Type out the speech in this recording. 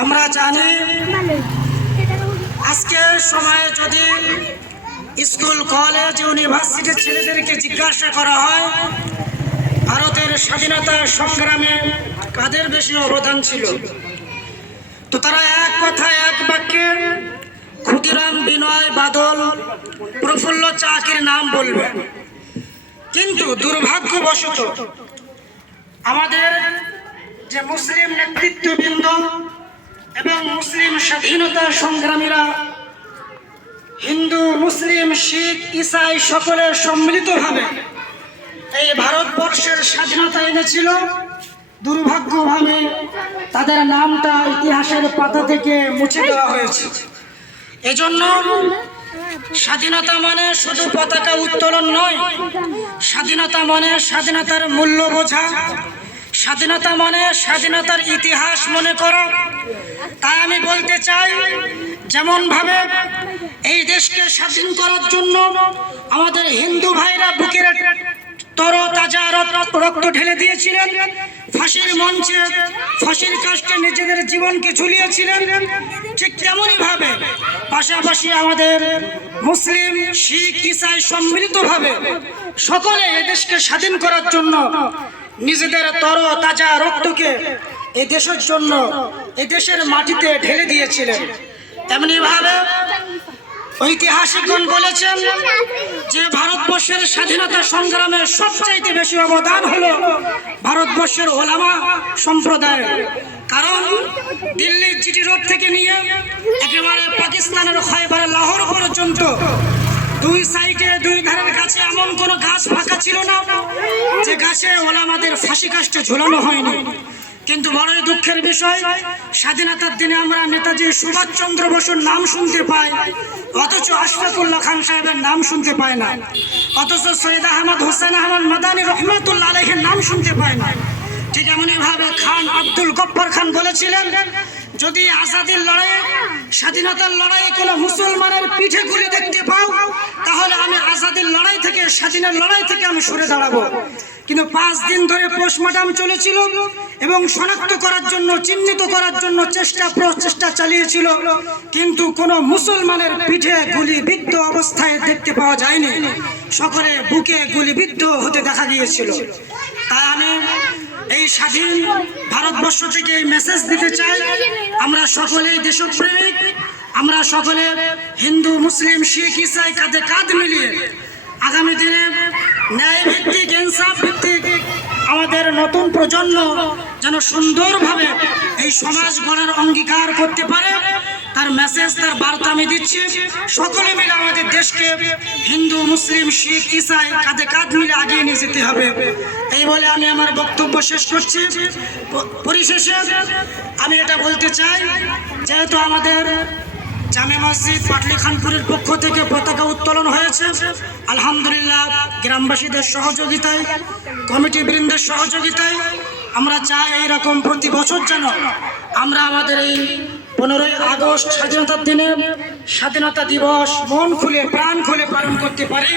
আমরা জানি আজকের সময়ে যদি স্কুল কলেজ ইউনিভার্সিটির ছেলেদেরকে জিজ্ঞাসা করা হয় ভারতের স্বাধীনতা সংগ্রামে কাদের বেশি অবদান ছিল, তো তারা এক কথায় এক বাক্যে ক্ষুদিরাম, বিনয় বাদল, প্রফুল্ল চাকির নাম বলবে। কিন্তু দুর্ভাগ্যবশত আমাদের যে মুসলিম নেতৃত্ববৃন্দ এবং মুসলিম স্বাধীনতা সংগ্রামীরা হিন্দু, মুসলিম, শিখ, ইসাই সকলে সম্মিলিতভাবে এই ভারতবর্ষের স্বাধীনতা এনেছিল, দুর্ভাগ্যভাবে তাদের নামটা ইতিহাসের পাতা থেকে মুছে দেওয়া হয়েছে। এজন্য স্বাধীনতা মানে শুধু পতাকা উত্তোলন নয়, স্বাধীনতা মানে স্বাধীনতার মূল্য বোঝা, স্বাধীনতা মানে স্বাধীনতার ইতিহাস মনে করো। তাই আমি বলতে চাই, যেমন ভাবে এই দেশকে স্বাধীন করার জন্য আমাদের হিন্দু ভাইরা বুকের তরতাজা রক্ত ঢেলে দিয়েছিলেন, ফাঁসির মঞ্চে ফাঁসির কাষ্টে নিজেদের জীবনকে ঝুলিয়েছিলেন, ঠিক তেমনই ভাবে পাশাপাশি আমাদের মুসলিম, শিখ, ইসাই সম্মিলিতভাবে সকলে এদেশকে স্বাধীন করার জন্য নিজেদের তরতাজা রক্তকে এ দেশের জন্য এ দেশের মাটিতে ঢেলে দিয়েছিলেন। তেমনি ভাবে ঐতিহাসিকগণ বলেছেন যে ভারতবর্ষের স্বাধীনতা সংগ্রামে সবচাইতে বেশি অবদান হলো ভারতবর্ষের ওলামা সম্প্রদায়। কারণ দিল্লির জিটি রোড থেকে নিয়ে একেবারে পাকিস্তানের খয়বার লাহোর পর্যন্ত দুই সাইডে দুই ধারের কাছে এমন কোনো গাছ ফাঁকা ছিল না যে গাছে ওলামাদের ফাঁসি কাষ্টে ঝোলানো হয়নি। কিন্তু বড়ই দুঃখের বিষয়, স্বাধীনতার দিনে আমরা নেতাজি সুভাষচন্দ্র বসুর নাম শুনতে পাই, অথচ আশফাকুল্লাহ খান সাহেবের নাম শুনতে পাই না, অথচ সৈয়দ আহমদ হোসেন আহমদ মাদানী রহমতুল্লাহ আলাইহির নাম শুনতে পাই না। ঠিক এমনই ভাবে খান আব্দুল গফ্ফার খান বলেছিলেন, যদি আজাদির লড়াইয়ে, স্বাধীনতার লড়াইয়ে কোনো মুসলমানের পিঠে গুলি দেখতে পাও, তাহলে আমি আজাদির লড়াই থেকে, স্বাধীনের লড়াই থেকে আমি সরে দাঁড়াবো। কিন্তু 5 দিন ধরে পোস্টমর্টম চলেছিল এবং শনাক্ত করার জন্য, চিহ্নিত করার জন্য প্রচেষ্টা চালিয়েছিল, কিন্তু কোনো মুসলমানের পিঠে গুলিবিদ্ধ অবস্থায় দেখতে পাওয়া যায়নি, সকলে বুকে গুলিবিদ্ধ হতে দেখা গিয়েছিল। তাই আমি এই স্বাধীন ভারতবর্ষ থেকে এই মেসেজ দিতে চাই, আমরা সকলেই দেশপ্রেমিক, আমরা সকলে হিন্দু, মুসলিম, শিখ, ইসাই কাঁধে কাঁধ মিলিয়ে আগামী দিনে ন্যায় ভিত্তিক, ইনসাফ ভিত্তিক আমাদের নতুন প্রজন্ম যেন সুন্দরভাবে এই সমাজ গড়ার অঙ্গীকার করতে পারে, তার মেসেজ, তার বার্তা আমি দিচ্ছি। সকলে মিলে আমাদের দেশকে হিন্দু, মুসলিম, শিখ, ইসাই কাঁধে কাঁধ মিলে আগিয়ে নিয়ে যেতে হবে। এই বলে আমি আমার বক্তব্য শেষ করছি। পরিশেষে আমি এটা বলতে চাই, যেহেতু আমাদের জামে মসজিদ পাটলি খানপুরের পক্ষ থেকে পতাকা উত্তোলন হয়েছে, আলহামদুলিল্লাহ গ্রামবাসীদের সহযোগিতায়, কমিটি বৃন্দের সহযোগিতায় আমরা চাই এইরকম প্রতি বছর যেন আমরা আমাদের এই 15ই আগস্ট স্বাধীনতার দিনে স্বাধীনতা দিবস মন খুলে, প্রাণ খুলে পালন করতে পারি।